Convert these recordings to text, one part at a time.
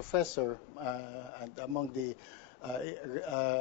professor and among the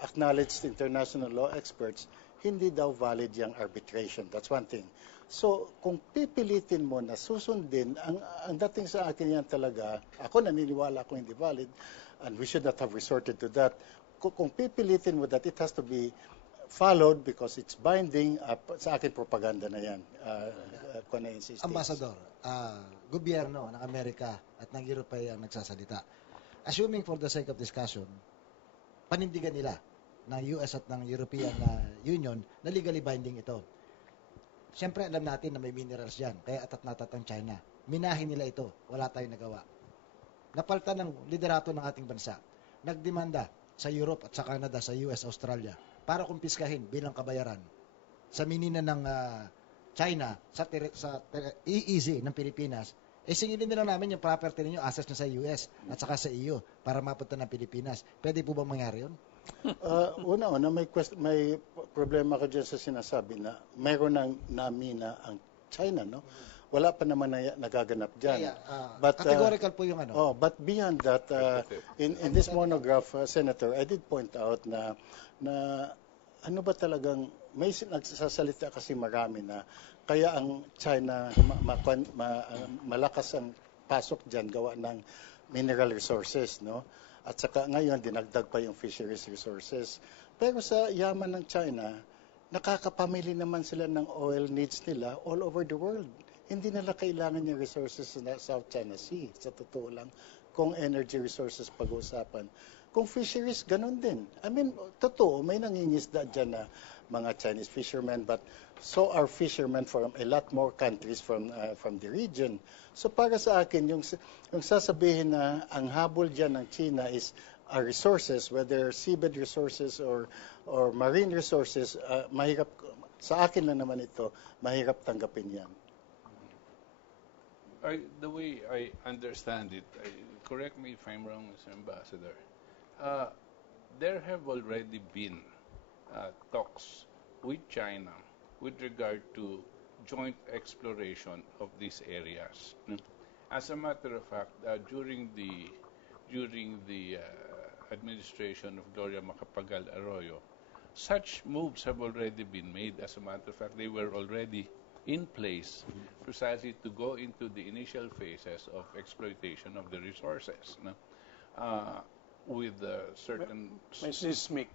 acknowledged international law experts, hindi daw valid yung arbitration. That's one thing. So, kung pipilitin mo na susundin, ang dating sa akin yan talaga, ako naniniwala ako hindi valid, and we should not have resorted to that. Kung pipilitin mo that it has to be followed because it's binding, sa akin propaganda na yan. Ambassador, gobyerno ng Amerika at ng Europe ay ang nagsasalita. Assuming for the sake of discussion, panindigan nila ng US at ng European Union na legally binding ito. Siyempre, alam natin na may minerals dyan, kaya atat na atat ang China. Minahin nila ito, wala tayong nagawa. Napaltan ng liderato ng ating bansa. Nagdemanda sa Europe at sa Canada, sa US, Australia, para kumpiskahin bilang kabayaran sa minina ng China, sa EEZ ng Pilipinas, singilin nila namin yung property ninyo, assets nyo sa US at saka sa EU para mapunta ng Pilipinas. Pwede po bang mangyari yun? Una, may problema ko dyan sa sinasabi na mayroon ng namina ang China, no? Wala pa naman na nagaganap dyan. But, categorical po yung ano. But beyond that, in this monograph, Senator, I did point out na ano ba talagang, may nagsasalita kasi marami na kaya ang China malakas ang pasok dyan gawa ng mineral resources, no? At saka ngayon, dinagdag pa yung fisheries resources. Pero sa yaman ng China, nakakapamili naman sila ng oil needs nila all over the world. Hindi nila kailangan yung resources sa South China Sea, sa totoo lang, kung energy resources pag-uusapan. Kung fisheries, ganun din. I mean, totoo, may nangingisda dyan na mga Chinese fishermen, but so are fishermen from a lot more countries from the region. So para sa akin, yung sasabihin na ang habol dyan ng China is our resources, whether seabed resources or marine resources, mahirap, sa akin lang naman ito, mahirap tanggapin yan. The way I understand it, correct me if I'm wrong, Mr. Ambassador, there have already been talks with China with regard to joint exploration of these areas. As a matter of fact, during the administration of Gloria Macapagal Arroyo, such moves have already been made. As a matter of fact, they were already in place precisely to go into the initial phases of exploitation of the resources, with certain seismic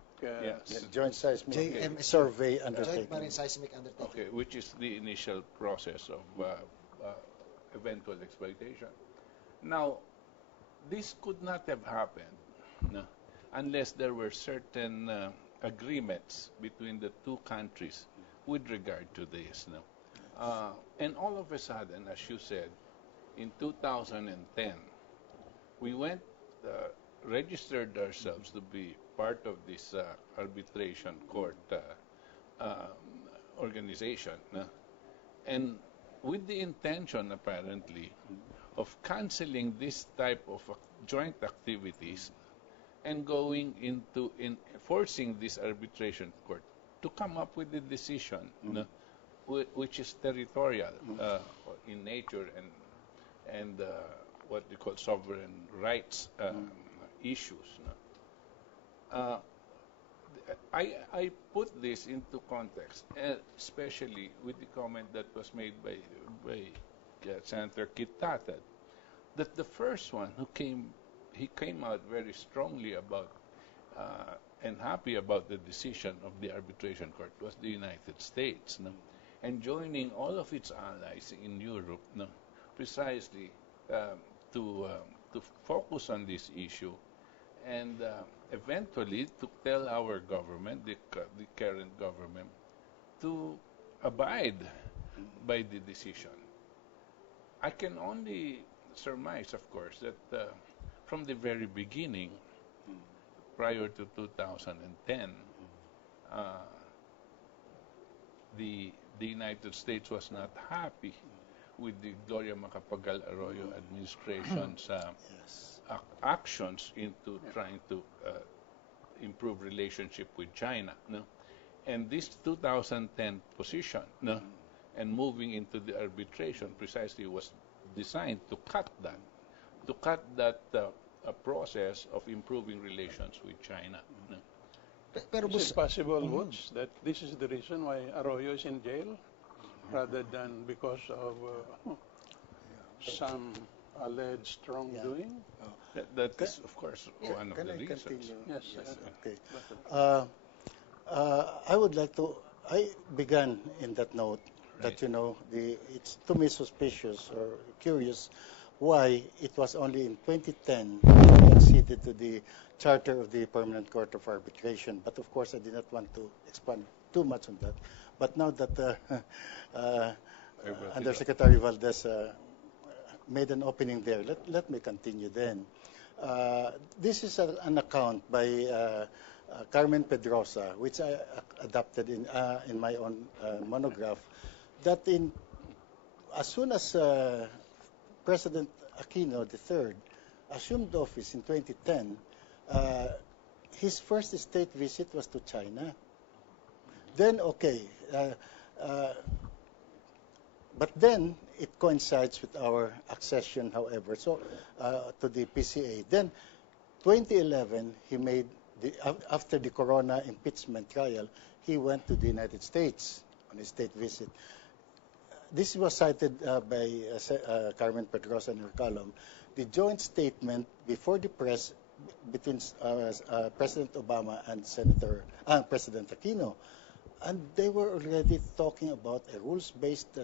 joint seismic survey undertaking. Joint marine seismic undertaking. Okay, which is the initial process of eventual exploitation. Now, this could not have happened unless there were certain agreements between the two countries with regard to this. And all of a sudden, as you said, in 2010, we went, registered ourselves to be part of this arbitration court organization, and with the intention, apparently, of canceling this type of joint activities and going into forcing this arbitration court to come up with a decision which is territorial in nature and what we call sovereign rights issues. I put this into context, especially with the comment that was made by Senator Kitata, that the first one he came out very strongly about and happy about the decision of the arbitration court was the United States, and joining all of its allies in Europe, precisely to focus on this issue, and eventually to tell our government, the current government, to abide by the decision. I can only surmise, of course, that from the very beginning, prior to 2010, the United States was not happy with the Gloria Macapagal Arroyo administration's actions into trying to improve relationship with China. And this 2010 position and moving into the arbitration precisely was designed to cut that a process of improving relations with China. No? Pero Is it possible, Mhm. Woods, that this is the reason why Arroyo is in jail rather than because of some alleged wrongdoing? That is, of course, one of Can the I reasons. continue? Yes. Okay. But, I would like to. I began in that note that it's to me suspicious or curious why it was only in 2010 that we acceded to the charter of the Permanent Court of Arbitration. But of course, I did not want to expand too much on that. But now that Undersecretary Valdez made an opening there, let me continue then. This is an account by Carmen Pedrosa, which I adopted in my own monograph, that as soon as President Aquino III assumed office in 2010, his first state visit was to China. Then, but then it coincides with our accession, however, to the PCA. Then, 2011, he made after the Corona impeachment trial, he went to the United States on a state visit. This was cited by Carmen Pedrosa in her column. The joint statement before the press between President Obama and President Aquino, and they were already talking about a rules-based,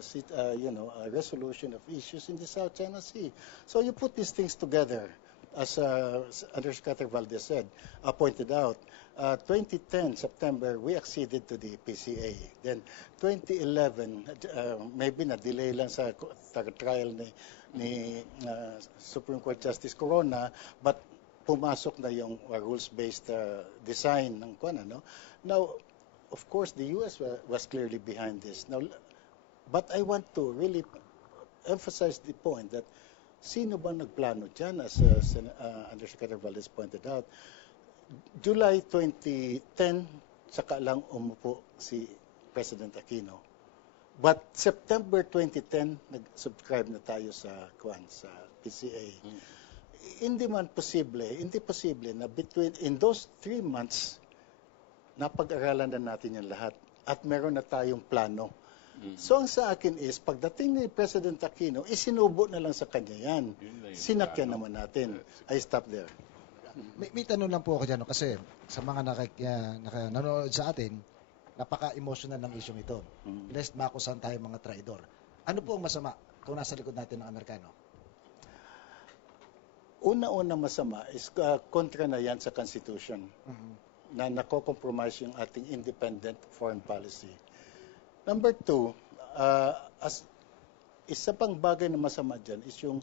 resolution of issues in the South China Sea. So you put these things together, as Undersecretary Valdez pointed out. 2010 September, we acceded to the PCA. Then 2011, maybe na-delay lang sa trial ni Supreme Court Justice Corona, but pumasok na yung rules-based design ng kuwan, ano. Now, of course, the U.S. was clearly behind this. Now, but I want to really emphasize the point that sino ba nagplano dyan, as Undersecretary Valdez pointed out. July 2010, saka lang umupo si President Aquino. But September 2010, nag-subscribe na tayo sa PCA. Hindi posible na in those 3 months, napag-aralan na natin yung lahat at meron na tayong plano. So ang sa akin is, pagdating ni President Aquino, isinubo na lang sa kanya yan. Sinakyan naman natin. I stop there. May tanong lang po ako dyan, kasi sa mga nanonood sa atin, napaka-emotional ng isyong ito. Lest makusan tayo mga traidor. Ano po ang masama kung nasa likod natin ng Amerikano? Una-una masama is kontra na yan sa Constitution. Na nako-compromise yung ating independent foreign policy. Number 2, as isa pang bagay na masama dyan is yung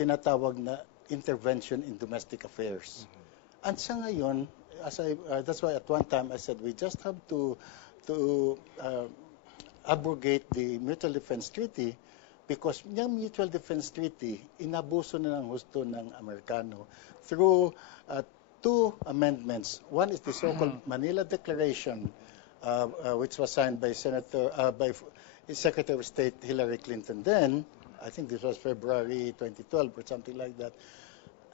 tinatawag na intervention in domestic affairs. And sa ngayon, that's why at one time I said we just have to abrogate the Mutual Defense Treaty, because yung Mutual Defense Treaty, inabuso na ng husto ng Amerikano through 2 amendments. One is the so-called Manila Declaration, which was signed by by Secretary of State Hillary Clinton then. I think this was February 2012 or something like that.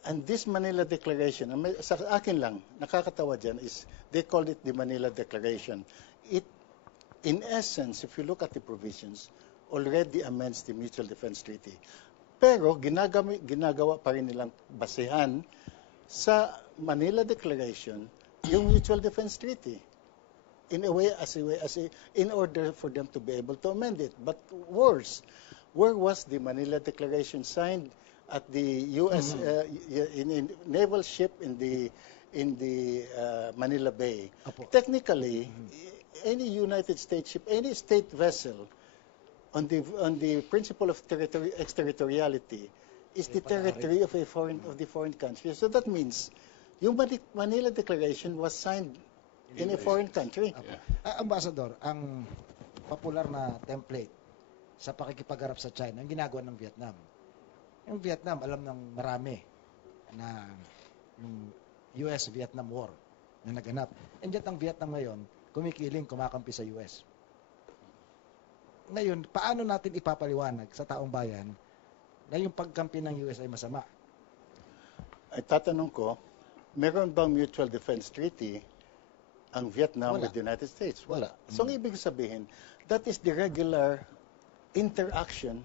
And this Manila Declaration, sa akin lang, nakakatawa dyan, is they called it the Manila Declaration. It, in essence, if you look at the provisions, already amends the Mutual Defense Treaty. Pero ginagawa pa rin nilang basehan sa Manila Declaration yung Mutual Defense Treaty. In order for them to be able to amend it. But worse, where was the Manila Declaration signed at the U.S. In naval ship in the Manila Bay? Technically, any United States ship, any state vessel, on the principle of exterritoriality, is the territory of the foreign country. So that means yung Manila Declaration was signed in a foreign country. Ambassador, ang popular na template sa pakikipagharap sa China, ang ginagawa ng Vietnam. Yung Vietnam, alam ng marami na yung US-Vietnam War na naganap. And yet ang Vietnam ngayon, kumikiling, kumakampi sa US. Ngayon, paano natin ipapaliwanag sa taong bayan na yung pagkampi ng US ay masama? ay tatanong ko, meron bang mutual defense treaty ang Vietnam Wala. with the United States? Wala. So, ang ibig sabihin, that is the regular interaction